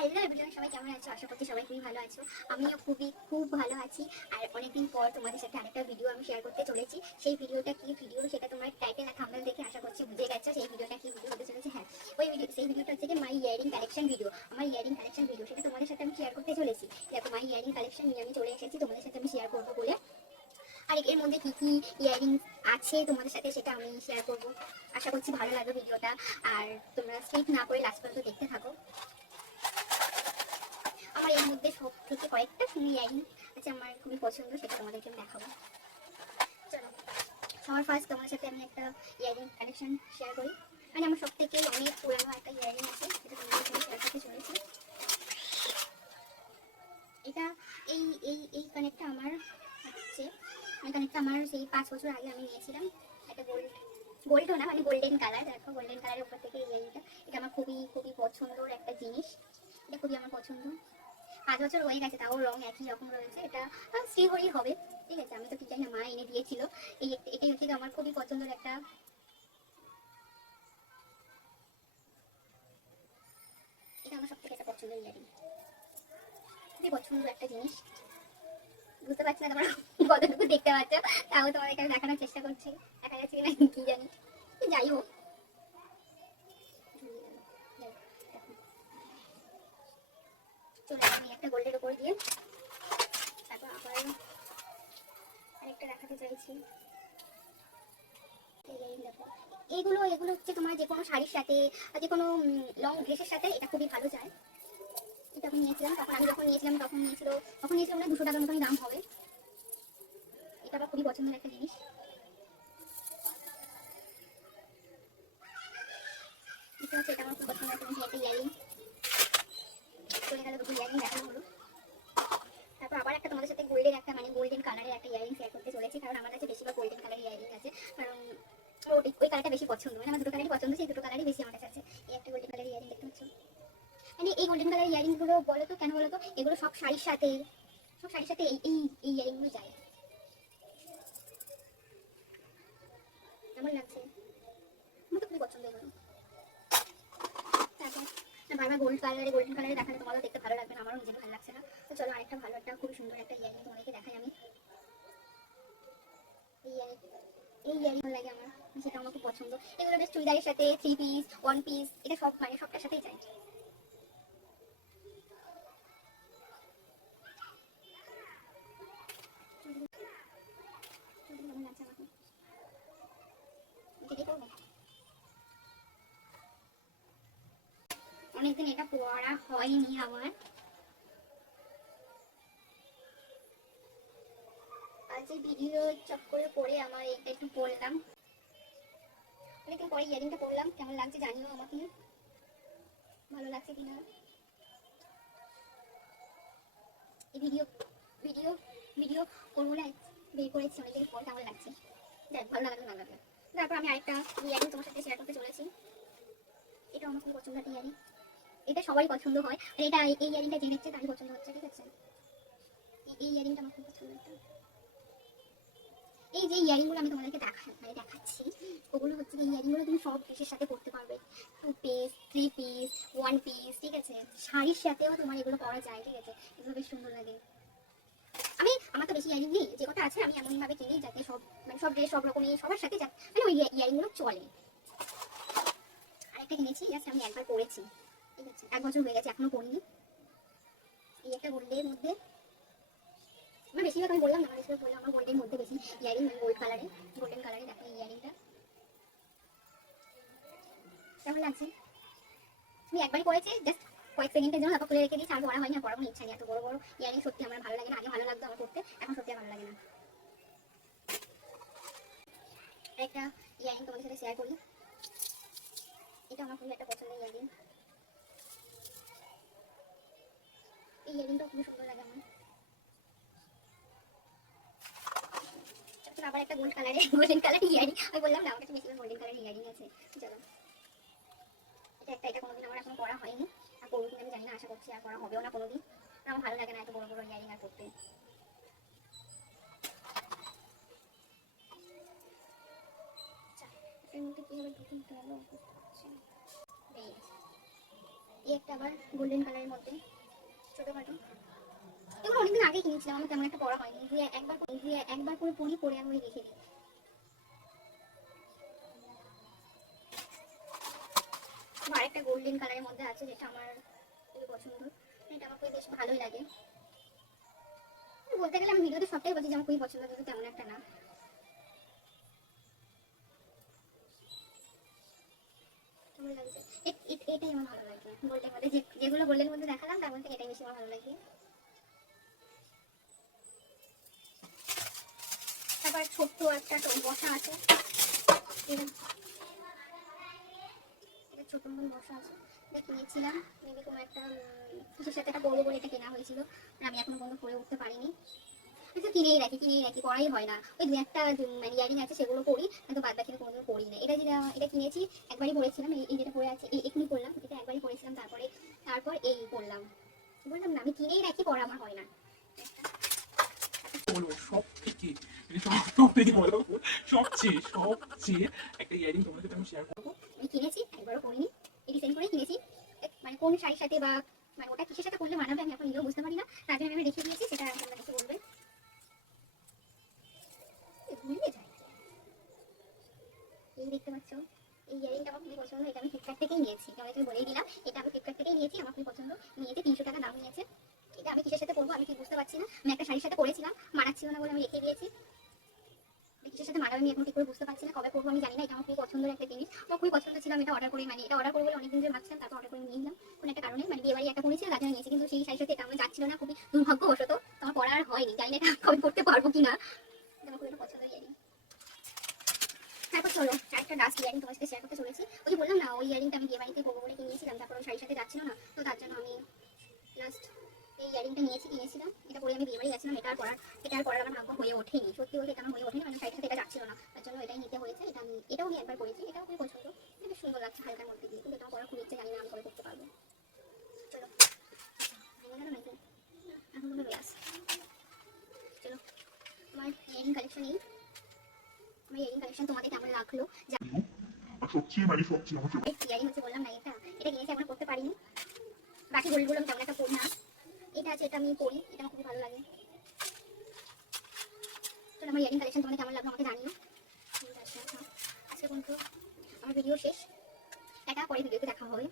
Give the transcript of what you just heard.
Hello everyone সবাই কেমন আছো? আশা করছি সবাই খুবই ভালো আছো। আমিও খুবই, খুব ভালো আছি। আর অনেকদিন পর তোমাদের সাথে আরেকটা ভিডিও আমি শেয়ার করতে চলেছি। সেই ভিডিওটা কি ভিডিও সেটা তোমার টাইটেল আর থাম্বনেল দেখে আশা করছি বুঝে গেছো সেই ভিডিওটা কি ভিডিও হতে চলেছে। হ্যাঁ ওই ভিডিও সেই ভিডিওটা হচ্ছে মাই ইয়ারিং কালেকশন ভিডিও আমার ইয়ারিং কালেকশন ভিডিও সেটা তোমাদের সাথে আমি শেয়ার করতে চলেছি। দেখো মাই ইয়ারিং কালেকশন নিয়ে আমি চলে এসেছি তোমাদের সাথে আমি শেয়ার করব বলে। আর এর মধ্যে কি কি ইয়ারিং আছে তোমাদের সাথে সেটা আমি শেয়ার করব। আশা করছি ভালো লাগবে ভিডিওটা আর তোমরা স্কিপ না করে লাস্ট পর্যন্ত দেখতে থাকো। সব থেকে কয়েকটা ইয়ারিং আছে আমার খুবই পছন্দ, সেটা তোমাদেরকে আমি দেখাবো। চলো সবার ফার্স্ট তোমার সাথে আমি একটা ইয়ারিং কালেকশন শেয়ার করি। মানে আমার সব থেকে অনেক পুরানো একটা ইয়ারিং আছে, যেটা সাথে শেয়ার করতে চলেছি। এটা এই এই এই কানেক্টটা আমার হচ্ছে, এই কানেক্টটা আমার সেই পাঁচ বছর আগে আমি নিয়েছিলাম। একটা গোল্ড গোল্ডও না মানে গোল্ডেন কালার দেখো গোল্ডেন কালারের উপর থেকে এই ইয়ারিংটা। এটা আমার খুবই খুবই পছন্দর একটা জিনিস। এটা খুবই আমার পছন্দ। পাঁচ বছর হয়ে গেছে, তাও রং একই রকম রয়েছে, এটা শ্রীহরি হবে, ঠিক আছে, আমি তো ঠিক জানি মা এনে দিয়েছিল, এই এটাই হচ্ছে আমার খুবই পছন্দের একটা সব থেকে একটা খুবই একটা জিনিস। বুঝতে পারছি না তোমরা কতটুকু দেখতে পাচ্ছ, তাও তোমাদেরকে দেখানোর চেষ্টা করছি, দেখা যাচ্ছে কিনা, কি জানি। যাই হোক একটা গোল্ডের উপর দিয়ে তারপর আবার আরেকটা দেখাতে চাইছি। এই দেখো। এগুলো হচ্ছে তোমার যে কোনো শাড়ির সাথে যে কোনো লং ড্রেসের সাথে এটা খুবই ভালো যায়। এটা আমি নিয়েছিলাম, তখন আমি যখন নিয়েছিলাম তখন নিয়েছিল, তখন নিয়েছিলাম না দুশো টাকার মতনই দাম হবে। এটা আমার খুবই পছন্দের একটা জিনিস। এটা হচ্ছে, এটা আমার খুব পছন্দের একটা জিনিস একটা ইয়ারিং চলে গেল দুটো ইয়ারিং দেখানো হলো তারপর আবার একটা তোমাদের সাথে গোল্ডেন একটা মানে গোল্ডেন কালারের একটা ইয়ারিং শেয়ার করতে চলেছি কারণ আমার কাছে বেশিরভাগ গোল্ডেন কালারের ইয়ারিং আছে কারণ ওই- ওই কালারটা বেশি পছন্দ মানে আমার দুটো কালারই পছন্দ, সেই দুটো কালারই বেশি আমার কাছে আছে। এই একটা গোল্ডেন কালারের ইয়ারিং দেখতে পাচ্ছ? মানে এই গোল্ডেন কালারের ইয়ারিংগুলো বলো তো, কেন বলো তো? এগুলো সব শাড়ির সাথে, সব শাড়ির সাথে এই এই এই ইয়ারিংগুলো যায়। কেমন লাগছে? আমার তো খুবই পছন্দ এগুলো। বারবার গোল্ড কালারে গোল্ডেন কালারে দেখালে তোমারও দেখতে ভালো লাগবে না, আমারও নিজের ভালো লাগছে না। তো চলো আরেকটা ভালো, একটা খুব সুন্দর একটা ইয়ারিং তোমাদেরকে দেখাই আমি। ইয়ারিং এই ইয়ারিং লাগে আমার সেটা আমার খুব পছন্দ। এগুলো বেশ চুড়িদারের সাথে থ্রি পিস ওয়ান পিস এটা সব মানে সবটার সাথেই যায়। অনেকদিন এটা পড়া হয়নি আমার। ভিডিও চক্করে পরে আমার এইটা একটু পড়লাম অনেকদিন পরে ইয়ারিংটা পড়লাম কেমন লাগছে জানিও আমাকে। ভালো লাগছে কিনা? এই ভিডিও ভিডিও ভিডিও করব না, বের করেছি অনেকদিন পর, কেমন লাগছে? দেখ ভালো লাগল ভালো লাগল। তারপর আমি আরেকটা ইয়ারিং তোমার সাথে শেয়ার করতে চলেছি। এটা আমার খুব পছন্দ একটা ইয়ারিং এটা সবাই পছন্দ হয়। আর এটা এই ইয়ারিংটা জেনেছে তারই পছন্দ হচ্ছে, ঠিক আছে? এই ইয়ারিংটা আমার খুব পছন্দ একটা। এই যে ইয়ারিংগুলো আমি তোমাদেরকে দেখা মানে দেখাচ্ছি, ওগুলো হচ্ছে এই ইয়ারিংগুলো তুমি সব ড্রেসের সাথে পরতে পারবে। Two piece three piece one piece ঠিক আছে? শাড়ির সাথেও তোমার এগুলো পরা যায়, ঠিক আছে? এগুলো বেশ সুন্দর লাগে। আমি, আমার তো বেশি ইয়ারিং নেই, যে কথা আছে আমি এমনভাবে কিনি যাতে সব মানে সব ড্রেস সব রকমই, সবার সাথে যাতে মানে ওই ইয়ারিংগুলো চলে। আরেকটা কিনেছি জাস্ট আমি একবার পরেছি। ঠিক আছে? এক বছর হয়ে গেছে, এখনও পরিনি। এই একটা গোল্ডের মধ্যে আমার বেশিরভাগ আমি বললাম না আমার বেশিরভাগ বললাম আমার গোল্ডের মধ্যে বেশি ইয়ারিং মানে গোল্ড কালারে গোল্ডেন কালারে দেখো এই ইয়ারিংটা। কেমন লাগছে? আমি একবারই পরেছি জাস্ট কয়েক সেকেন্ডের জন্য তারপর খুলে রেখে দিয়েছি, আর পড়া হয়নি, আর পড়ার কোনো ইচ্ছা নেই, এত বড় বড় ইয়ারিং, সত্যি আমার ভালো লাগে না, আগে ভালো লাগতো আমার পড়তে, এখন সত্যি ভালো লাগে না। একটা ইয়ারিং তোমাদের সাথে শেয়ার করি। এটা আমার খুবই একটা পছন্দের ইয়ারিং। এই ইয়ারিংটা খুবই সুন্দর লাগে আমার। আবার একটা গোল্ড কালারের, গোল্ডেন কালার ইয়ারিং। আমি বললাম, না আমার কাছে গোল্ডেন কালার ইয়ারিং আছে। চলো। এটা একটা, এটা কোনোদিন আমার এখন করা হয়নি। আর করব কিনা আমি জানি না, আশা করছি আর করা হবেও না কোনোদিন। আমার ভালো লাগে না এত বড় বড় ইয়ারিং আর করতে এই একটা আবার গোল্ডেন কালারের মধ্যে, ছোটখাটো। এগুলো অনেকদিন আগে কিনেছিলাম, আমার তেমন একটা পড়া হয়নি। ধুয়ে একবার করে- একবার করে পরি পরে আমি রেখে দিই আরেকটা গোল্ডেন কালারের মধ্যে আছে যেটা আমার খুবই পছন্দ। এটা আমার খুবই বেশ ভালোই লাগে। বলতে গেলে আমি ভিডিওতে সবটাই বলছি যে আমার খুবই পছন্দ, কিন্তু তেমন একটা না। এটাই আমার ভালো লাগে। গোল্ডের মধ্যে যেগুলো গোল্ডের মধ্যে দেখালাম, তার মধ্যে এটাই বেশি আমার ভালো লাগে। তারপর ছোট্ট একটা বসা আছে। ছোট মতন বসা আছে। কিনেছিলাম মেবি কোনো একটা কিছুর সাথে একটা বড় বলে এটা কেনা হয়েছিল আমি এখনও পর্যন্ত পরে উঠতে পারিনি। এটা কিনেই রাখি কিনেই রাখি পড়াই হয় না। ওই দু একটা মানে ইয়ারিং আছে, সেগুলো পরি কিন্তু বাদ বাকি কোনোদিন পরি না। এটা যেটা, এটা কিনেছি, একবারই পরেছিলাম, এই যেটা পরে আছে, এই, এখনই পরলাম এটা একবারই পরেছিলাম, তারপরে, তারপর এই পরলাম বললাম না, আমি কিনেই রাখি পড়া আমার হয় না। বলব, সব থেকে সব থেকে মজা সবচেয়ে সবচেয়ে একটা ইয়ারিং তোমার সাথে আমি শেয়ার করব। আমি কিনেছি, একবারও পরিনি এই ডিজাইন করে কিনেছি। মানে কোন শাড়ির সাথে বা মানে ওটা কিসের সাথে করলে মানাবে আমি এখন নিজেও বুঝতে পারি না। তার জন্য আমি রেখে দিয়েছি, সেটা তোমরা কিছু বলবে। এ ঘুরিয়ে যায় এই দেখতে পাচ্ছ, এই ইয়ারিংটা আমার খুবই পছন্দ, এটা আমি ফ্লিপকার্ট থেকেই নিয়েছি। তোমাকে বলেই দিলাম, এটা আমি ফ্লিপকার্ট থেকেই নিয়েছি, আমার খুবই পছন্দ। নিয়েছে, তিনশো টাকা দাম নিয়েছে। এটা আমি কিসের সাথে আমি কি বুঝতে পারছি না। আমি একটা শাড়ির সাথে পরেছিলাম, মানাচ্ছিল না বলে আমি রেখে দিয়েছি। কিসের সাথে মানাবে আমি এখন ঠিক করে বুঝতে পারছি না, কবে করব আমি জানি না, এটা আমার খুবই পছন্দের একটা জিনিস। আমার খুবই পছন্দ ছিল আমি এটা অর্ডার করে মানে এটা অর্ডার করব বলে অনেকদিন ধরে ভাবছিলাম, তারপর অর্ডার করে নিয়ে নিলাম কোনো একটা কারণে মানে বিয়ে বাড়ি একটা পড়েছিল তার জন্য নিয়েছি, কিন্তু সেই শাড়ির সাথে এটা আমার যাচ্ছিল না, খুবই দুর্ভাগ্যবশত। আমার পড়া আর হয়নি, জানি না এটা কবে করতে পারব কিনা। এটা আমার খুবই একটা পছন্দের ইয়ারিং। তারপর চলো একটা ডাস্ট ইয়ারিং তোমার সাথে শেয়ার করতে চলেছি। ওই বললাম না, ওই ইয়ারিংটা আমি বিয়ে বাড়িতে বলে কিনেছিলাম তারপর ওই শাড়ির সাথে যাচ্ছিল না, তো তার জন্য আমি ইয়ারিংটা নিয়েছি কিনেছিলাম। এটা পরে আমি বিয়ে বাড়ি গেছিলাম এটা আর এটা আর পরার আমার ভাগ্য হয়ে ওঠেনি। সত্যি বলতে এটা আমার হয়ে ওঠেনি মানে শাড়ির সাথে এটা যাচ্ছিল না। তার জন্য এটাই নিতে হয়েছে এটা আমি এটাও আমি একবার করেছি এটাও খুবই পছন্দ। এটা বেশ সুন্দর লাগছে হালকার মধ্যে দিয়ে কিন্তু এটা আমার খুব ইচ্ছে জানি না আমি করে করতে পারব। চলো। না, এখন চলো। আমার ইয়ারিং কালেকশন এই। আমার ইয়ারিং কালেকশন তোমাদের কেমন লাগল? সবচেয়ে মানে সবচেয়ে আমার এই ইয়ারিং হচ্ছে বললাম না এটা। এটা কিনেছি এখন করতে পারিনি। বাকি গোলগুলো আমি তেমন একটা পড়ি না। এটা আছে এটা আমি পড়ি এটা আমার খুবই ভালো লাগে। তো আমার ইয়ারিং কালেকশন তোমাদের কেমন লাগল আমাকে জানিও। আছে, হ্যাঁ। আজকে বন্ধু আমার ভিডিও শেষ। এটা পরে ভিডিওতে দেখা হবে।